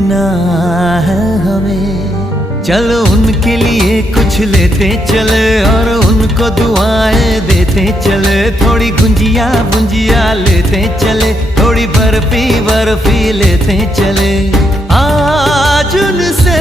मिलना है हमें। चलो उनके लिए कुछ लेते चले और उनको दुआएं देते चले। थोड़ी गुंजिया बुंजिया लेते चले, थोड़ी बर्फी बर्फी लेते चले। आज उनसे